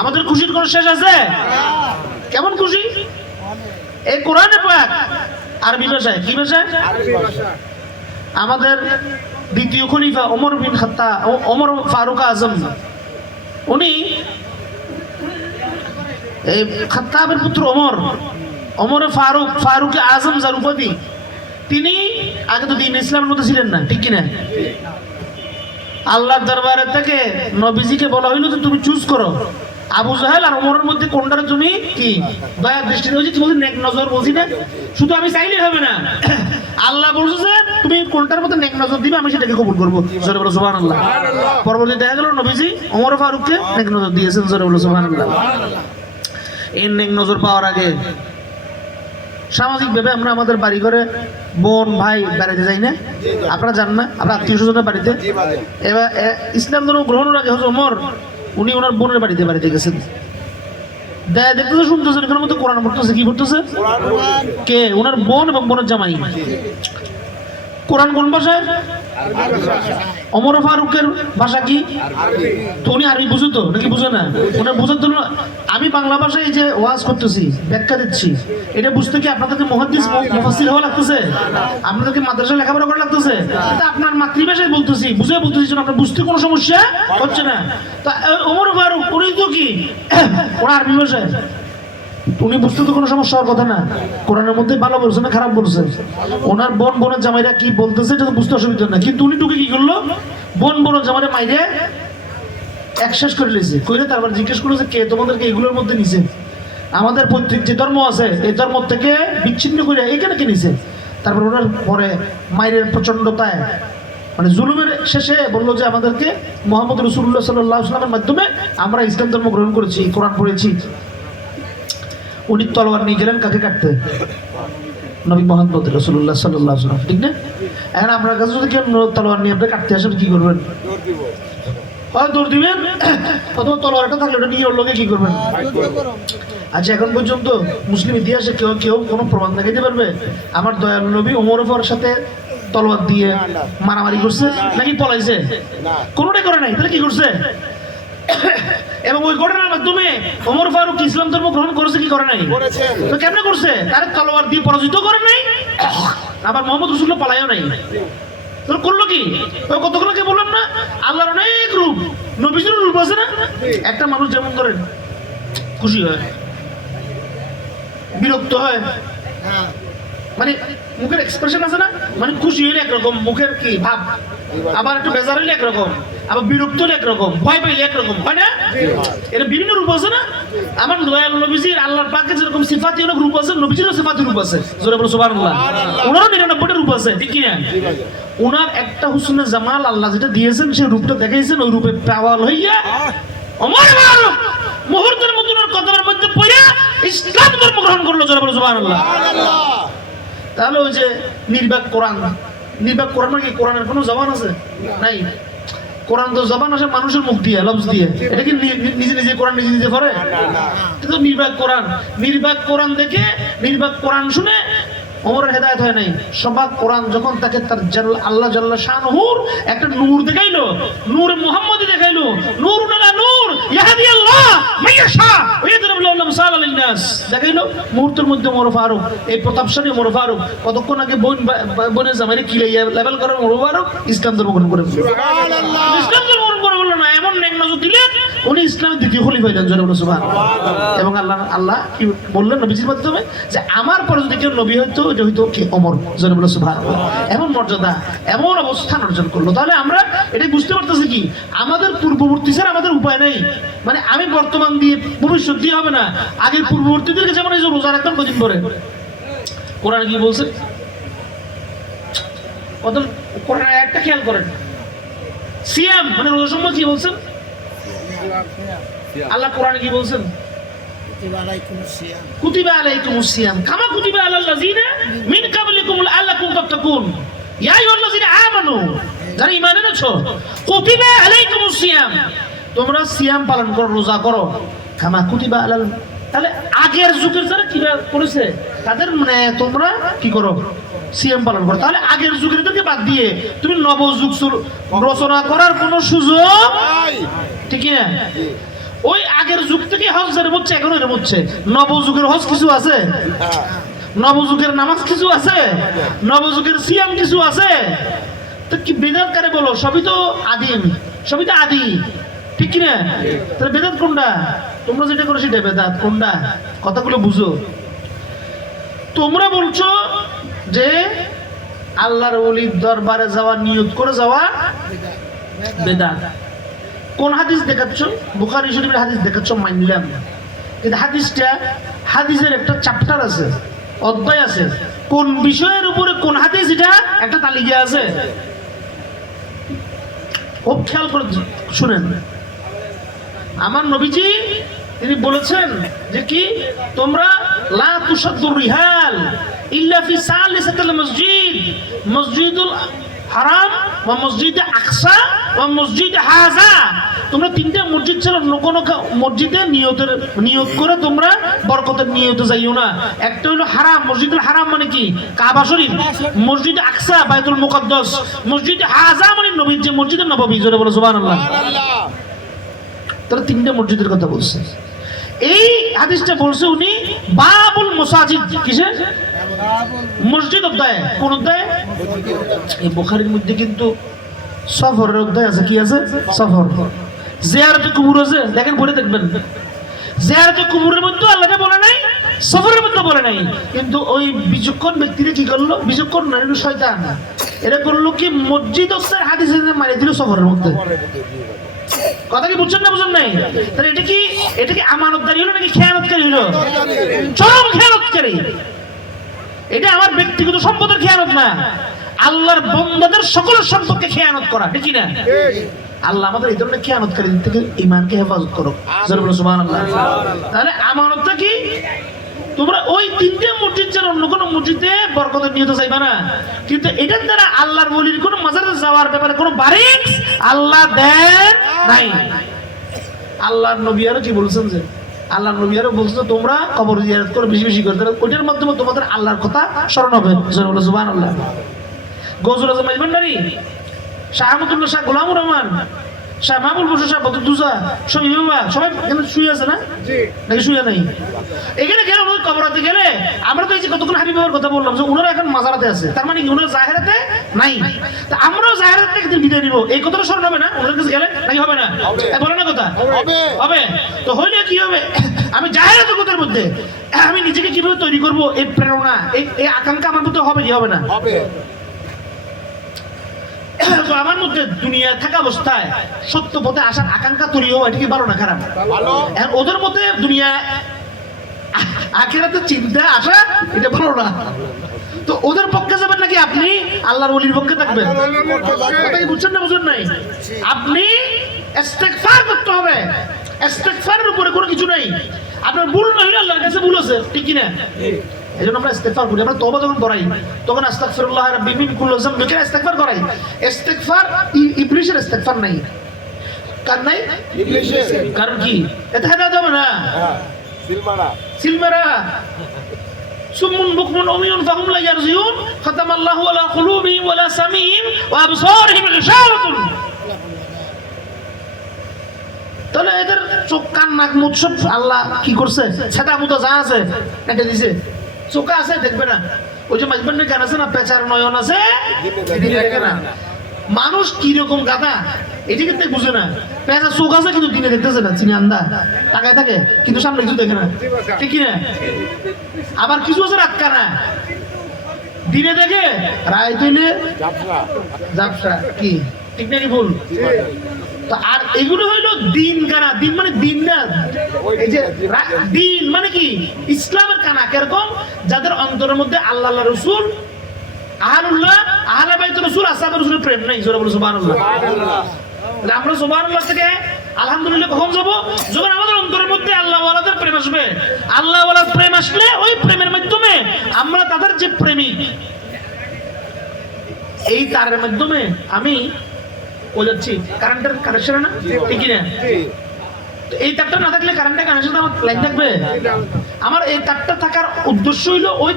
আমাদের খুশির কোনো শেষ আছে? কেমন খুশি? এই কোরআনে পাক আরবি ভাষায়, কি ভাষায়? আমাদের দ্বিতীয় খলিফা ওমর বিন খাত্তাব, ওমর ফারুক আজম, উনি এই খাত্তাবের পুত্র ওমর ফারুক আজম যার উপাধি, তিনি আগে তো দিন ইসলামের মধ্যে ছিলেন না, ঠিক কিনা? আল্লাহর দরবারে থেকে নবীজিকে বলা হইল যে তুমি চুজ করো আবু জাহেল আর ওমরের মধ্যে কোনটারে তুমি কি দয়া দৃষ্টি বলছি, তুমি নেক নজর বলছি না, শুধু আমি চাইলেই হবে না, আল্লাহ বলছে যে তুমি কোনটার মধ্যে নেক নজর দিবে আমি সেটাকে কবুল করবো। জোরে বলো সুবহানাল্লাহ। পরবর্তী দেখা গেল নবীজি ওমর ফারুককে নেক নজর দিয়েছেন। জোরে বলো সুবহানাল্লাহ। এই নেক নজর পাওয়ার আগে সামাজিক ভাবে আমরা আমাদের বাড়ি ঘরে বোন ভাই বেড়াতে যাই না? আপনারা যান না? আপনার আত্মীয় স্বজনের বাড়িতে? এবার ইসলাম ধর্ম গ্রহণের আগে হচ্ছে ওমর, উনি ওনার বোনের বাড়িতে গেছেন, দেখতেছে শুনতেছেন এখানের মধ্যে কোরআন পড়তেছে। কি পড়তেছে? কে? ওনার বোন এবং বোনের জামাই। কোরআন কোন ভাষায়? ওমর ফারুকের ভাষা কি? তো উনি আরবি বুঝে তো নাকি বুঝে না? ওনার বোঝার জন্য আমি বাংলা ভাষায় এই যে ওয়াজ করতেছি, ব্যাখ্যা দিচ্ছি, এটা বুঝতে কি আপনাদেরকে মুহাদ্দিস মুফাসসির হওয়া লাগতেছে? আপনাদেরকে মাদ্রাসায় লেখাপড়া করা লাগতেছে? এটা আপনার মাতৃভাষায় বলতেছি, বুঝে বলতেছি, আপনার বুঝতে কোনো সমস্যা হচ্ছে না। তা ওমর ফারুক উনি তো কি ওরা আরবি ভাষায়, উনি বুঝতে তো কোনো সমস্যা হওয়ার কথা না। কোরআনের মধ্যে ভালো বলছে না খারাপ বলছে? ওনার বোনের জামাইরা কি বলতেছে এটা তো বুঝতে অসুবিধা না, কিন্তু উনি টুকে কি করলো, বোনের জামাইরা মাইরে এক শেষ করে নিয়েছে, কইলে তারপর জিজ্ঞেস করলো যে কে তোমাদেরকে এগুলোর মধ্যে নিছে? আমাদের প্রত্যেক যে ধর্ম আছে এই ধর্ম থেকে বিচ্ছিন্ন করে এইখানে কে নিছে? তারপর ওনার পরে মাইরের প্রচন্ডতায় মানে জুলুমের শেষে বললো যে আমাদেরকে মুহাম্মদ রাসূলুল্লাহ সাল্লাল্লাহু আলাইহি ওয়াসাল্লামের মাধ্যমে আমরা ইসলাম ধর্ম গ্রহণ করেছি, কোরআন পড়েছি। উনি তলোয়ার নিয়ে গেলেন কাকে কাটতে? নবী মুহাম্মদ রাসূলুল্লাহ সাল্লাল্লাহু আলাইহি ওয়াসাল্লাম, ঠিক না? এখন আপনার কাছে যদি কেউ তলোয়ার নিয়ে আপনি কাটতে আসেন কি করবেন? হয় দৌড় দিবেন, অথবা তলোয়ারটা থাকলে ওটা নিয়ে ওর লোকে কি করবেন? আচ্ছা, এখন পর্যন্ত মুসলিম ইতিহাসে কেউ কোনো প্রমাণ দেখাইতে পারবে আমার দয়ালু নবী ওমর ফারুকের সাথে তলোয়ার দিয়ে মারামারি করছে নাকি পলাইছে? কোনোটাই করে নাই। তাহলে কি করছে? এবং ওই ঘটনার মাধ্যমে ওমর ফারুক ইসলাম ধর্ম গ্রহণ করেছে কি করে নাই? তো কেমনে করছে? তারে তলোয়ার দিয়ে পরাজিত করে নাই, আবার মুহাম্মদ রাসূলুল্লাহ পালায়ও নাই। তোর করলো কি? ওই কতগুলোকে বললাম না, আল্লাহর অনেক রূপ, নবীজির রূপ আছে না? একটা মানুষ যেমন করেন খুশি হয়, বিরক্ত হয়, মানে মুখের এক্সপ্রেশন আছে না, মানে খুশি হইলে একরকম মুখের কি ভাব, আবার একটু বেজার হইলে একরকম, আবার বিরক্ত হলে একরকম, ভয় পাইলে একরকম, হয় না? এটা বিভিন্ন রূপ আছে না? আমার দয়াল নবীজির আল্লাহর পাকে যেরকম সিফাতি অনেক রূপ আছে, নবীজিরও সিফাতি রূপ আছে। জোরে বলো সুবহানাল্লাহ। ওনারও 99টা রূপ আছে, ঠিক কি না? ওনার একটা হুসনে জামাল আল্লাহ যেটা দিয়েছেন সেই রূপটা দেখাইছেন, ওই রূপে পাওয়াল হইয়া ওমর ফারুক মুহূর্তের মধ্যে ওনার কদমের মধ্যে পড়ে ইসলাম ধর্ম গ্রহণ করলো। জোরে বলো সুবহানাল্লাহ। তাহলে ওই যে নির্বাক কোরআন মানে কি? কোরআনের কোনো জবান আছে? নাই। কোরআন তো জবান আসে মানুষের মুখ দিয়ে, লফজ দিয়ে। এটা কি নিজে কোরআন নিজে পড়ে? কিন্তু নির্বাক কোরআন দেখে, নির্বাক কোরআন শুনে ওমরের হেদায়েত হয় নাই। সবাক কোরআন যখন তাকে তার আল্লাহ জাল্লা শানুহুর একটা নূর দেখাইলো, নূর মুহাম্মদি দেখাইলো, নূরুন আলা নূর ইয়াহদি আল্লাহ মাইয়াশা ওয়া ইয়াদরিবু লাহুল আমসাল লিন-নাস দেখাইলো, মুহূর্তের মধ্যে ওমর ফারুক, এই প্রতাপশালী ওমর ফারুক, কতক্ষণ আগে বোনের জামাইরে কিলাইয়া লেভেল করে ওমর ফারুক ইসলাম ধর্ম গ্রহণ করে সুবহানাল্লাহ। ইসলাম ধর্ম গ্রহণ করে বলল না, এমন নেক নজর দিলেন উনি ইসলামের দ্বিতীয় খলিফা হইলেন। জোরে বলো সুবহানাল্লাহ। এবং আল্লাহ কি বললেন নবীজির মাধ্যমে যে আমার পরে যদি কেউ নবী হইতো এটা হইতো কি? ওমর। জোরে বলো সুবহানাল্লাহ। এমন মর্যাদা, এমন অবস্থান অর্জন করলো। তাহলে আমরা এটাই বুঝতে পারতেছি কি আমাদের পূর্ববর্তী ছাড়া আমাদের উপায় নেই। মানে আমি বর্তমান দিয়ে ভবিষ্যৎ দিয়ে হবে না, আগে পূর্ববর্তীদেরকে যেমন এই যে রোজা রাখতাম কদিন পরে, কোরআন কি বলছে? কোরআন একটা খেয়াল করেন, সিয়াম মানে রোজা সম্বন্ধে কি বলছেন? আল্লাহ কোরআনে কি বলছেন? কুতিবা আলাইকুমুস সিয়াম কামা কুতিবা আলাল লাযিনা মিন ক্বাবলিকুম লাআল্লাকুম তাত্তাকুন। ইয়া আইয়ুহাল্লাযিনা আমানু, যারা ঈমান এনেছো, কুতিবা আলাইকুমুস সিয়াম, তোমরা সিয়াম পালন করো, রোজা করো, কামা কুতিবা আলাল। তাহলে আগের যুগের যারা কি করেছে তাদের মানে তোমরা কি করো? সিয়াম পালন করো। তাহলে আগের যুগেরদেরকে বাদ দিয়ে তুমি নবযুগ রচনা করার কোনো সুযোগ, ঠিক না? ওই আগের যুগ থেকে হজ যেরকম হচ্ছে এখন এরকম হচ্ছে। নবযুগের হজ কিছু আছে, নবযুগের নামাজ কিছু আছে, নবযুগের সিয়াম কিছু আছে। তো কি বেদাত কারে বলো? সবই তো আদিম, সবই তো আদি, ঠিক কিনা? তাহলে বেদাত কোনটা? তোমরা যেটা করো সেটা বেদাত। কোনটা? কথাগুলো বুঝো। তোমরা বলছো যে আল্লাহর ওলির দরবারে যাওয়া, নিয়ত করে যাওয়া বেদাত। কোন হাদিস দেখাচ্ছ? বুখারী শরীফের হাদিস দেখাচ্ছ, মানলাম। কিন্তু হাদিসটা, হাদিসের একটা চ্যাপ্টার আছে, অধ্যায় আছে, কোন বিষয়ের উপরে কোন হাদিস, এটা একটা তালিকা আছে। খুব খেয়াল করে শুনেন। আমার নবীজি তিনি বলেছেন যে কি, তোমরা লা তুসাদ্দুর রিহাল ইল্লা ফি সালিসাতিল মসজিদ, মসজিদুল হারাম ওয়া মসজিদে আকসা ওয়া মসজিদে হাযা। তোমরা তিনটা মসজিদ ছাড়া অন্য কোনো মসজিদে নিয়ত করে তোমরা বরকতের নিয়তে যাইও না। একটা হলো হারাম, মসজিদুল হারাম মানে কি? কাবা শরীফ। মসজিদে আকসা বাইতুল মুকাদ্দাস। মসজিদে হাযা মানে নবীর যে মসজিদে নববী। জোরে বলো সুবহানাল্লাহ। তারা তিনটা মসজিদের কথা বলছে। এই হাদিসটা বলছে উনি বাবুল মাসাজিদ। কিসে? মসজিদ অধ্যায়। কোন অধ্যায়? এই বুখারীর মধ্যে কিন্তু সফরের অধ্যায় আছে। কি আছে? সফর। জিয়ারতে কুবুর আছে, দেখেন পড়ে দেখবেন। জিয়ারতে কুবুরের মধ্যে আল্লাহকে বলে নাই, সফরের মধ্যে বলে নাই। কিন্তু ওই বিচক্ষণ ব্যক্তিরা কি করলো? বিচক্ষণ না, এটা শয়তান। এটা করলো কি, মসজিদ অধ্যায়ের হাদিসে মারিয়ে দিল সফরের মধ্যে। কথা কি বুঝছেন না বুঝেন নাই? তাহলে এটা কি আমানতদারি হলো নাকি খেয়ানতকারী হলো? চরম খেয়ানতকারী। এটা আমার ব্যক্তিগত সম্পদের খেয়ানত না, আল্লাহর বান্দাদের সকল সম্পদকে খেয়ানত করা, ঠিক না? আল্লাহ আমাদের এই ধরনের খেয়ানতকারী থেকে ঈমানকে হেফাজত করো। জোরে বলো সুবহানাল্লাহ। তাহলে আমানতটা কি? তোমরা ওই তিনটে মসজিদ ছাড়া অন্য কোনো মসজিদে বরকতের নিয়তে যাইবা না। কিন্তু এটার দ্বারা আল্লাহর ওলির কোনো মাজারে যাওয়ার ব্যাপারে কোনো বারিক আল্লাহ দেন নাই। আল্লাহর নবী আরো কি বলছেন, যে আল্লাহর নবী আরো বলছেন তোমরা কবর জিয়ারত করে বেশি বেশি করতে, ওইটার মাধ্যমে তোমাদের আল্লাহর কথা স্মরণ হবে। জোরে বলো সুবহানাল্লাহ। গৌসুল আজম মাইজভান্ডারী, শাহ আহমদুল্লাহ, শাহ গোলামুর রহমান, শাহ মাহবুব বসু, শাহ বদরুদ্দোজা, সবাই সবাই এখানে শুয়ে আছে না? নাকি শুয়ে নাই? এখানে গেলে ওনার কবরাতে গেলে আমরা তো এই যে কতক্ষণ হাবিব বাবার কথা বললাম যে ওনারা এখন মাজারাতে আছে, তার মানে কি ওনার জাহেরাতে নাই? তা আমরাও জাহেরাত থেকে বিদায় নিব, এই কথাটা স্মরণ হবে না ওনার কাছে গেলে? নাকি হবে না? বলে না কথা হবে। তো হইলে কি হবে, আমি জাহেরাত কথার মধ্যে আমি নিজেকে কিভাবে তৈরি করব, এই প্রেরণা, এই আকাঙ্ক্ষা আমার মধ্যে হবে কি হবে না? তো আমার মধ্যে দুনিয়া থাকা অবস্থায় সত্য পথে আসার আকাঙ্ক্ষা তৈরি হওয়া, এটা কি ভালো না খারাপ? ওদের মধ্যে দুনিয়া আখিরাতের চিন্তা আসা, এটা ভালো না। তো ওদের পক্ষে যাবেন নাকি আপনি আল্লাহর ওলির পক্ষে থাকবেন? কথা কি বুঝছেন না বুঝুন নাই? আপনি ইস্তেগফার করতে হবে। ইস্তেগফারের উপরে কোনো কিছু নাই। আপনার ভুল না হলে আল্লাহর কাছে ভুল আছে, ঠিক কি না? এজন্য আমরা ইস্তেগফার করি। আমরা তওবা যখন করাই তখন আস্তাগফিরুল্লাহ রাব্বি মিন কুল্লি যামবি করে ইস্তেগফার করাই। ইস্তেগফার ইবলিসের ইস্তেগফার নাই। কার নাই? ইবলিসের। কারণ কি? এটা হেদায়েত হবে না। সিলমারা সুমুন বুকমুন উমিয়ুন ফাহুম লা ইয়ারজিউন খাতামাল্লাহু আলা কুলুবিহিম ওয়া লা সামিইহিম ওয়া আবসারিহিম গিশাওয়াতুন। তাহলে এদের চোখ, কান, নাক, মুখ সব আল্লাহ কি করছে? ছাতা মুতা যা আছে এটা দিছে। চোখ আছে দেখবে না। ওই যে মাঝবান্ডের গান আছে না, পেঁচার নয়ন আছে দিনে দেখে না। মানুষ কিরকম গাধা এটি কিন্তু বুঝে না। পেঁচা চোখ আছে কিন্তু দিনে দেখতেছে না, চিনি আন্দা তাকায় থাকে কিন্তু সামনে কিছু দেখে না, ঠিক না? আবার কিছু আছে রাত কানা, দিনে দেখে রায় তৈলে জাপসা, কি ঠিক নাকি ভুল? আর এগুলো হইলো দিন কানা। দিন মানে দিন না, এই যে দিন মানে কি ইসলামের কানা। কিরকম? যাদের অন্তরের মধ্যে আল্লাহ আল্লাহ রসুল, আহলুল্লাহ, আহলে বাইত রাসূল, আসহাবে রাসূলের প্রেম নাই। জোরে বলো সুবহানাল্লাহ। আমরা সুবহানাল্লাহ থেকে আলহামদুলিল্লাহ কখন যাব? যখন আমাদের অন্তরের মধ্যে আল্লাহ ওয়ালাদের প্রেম আসবে। আল্লাহ ওয়ালার প্রেম আসলে ওই প্রেমের মাধ্যমে আমরা তাদের যে প্রেমিক, এই তারের মাধ্যমে আমি বলেছি কারেন্টের কানেকশন না, ঠিক না? এই তারটা না থাকলে কারেন্টের কানেকশন আমার লাইন থাকবে? আমার এই তারটা থাকার উদ্দেশ্য হইলো ওই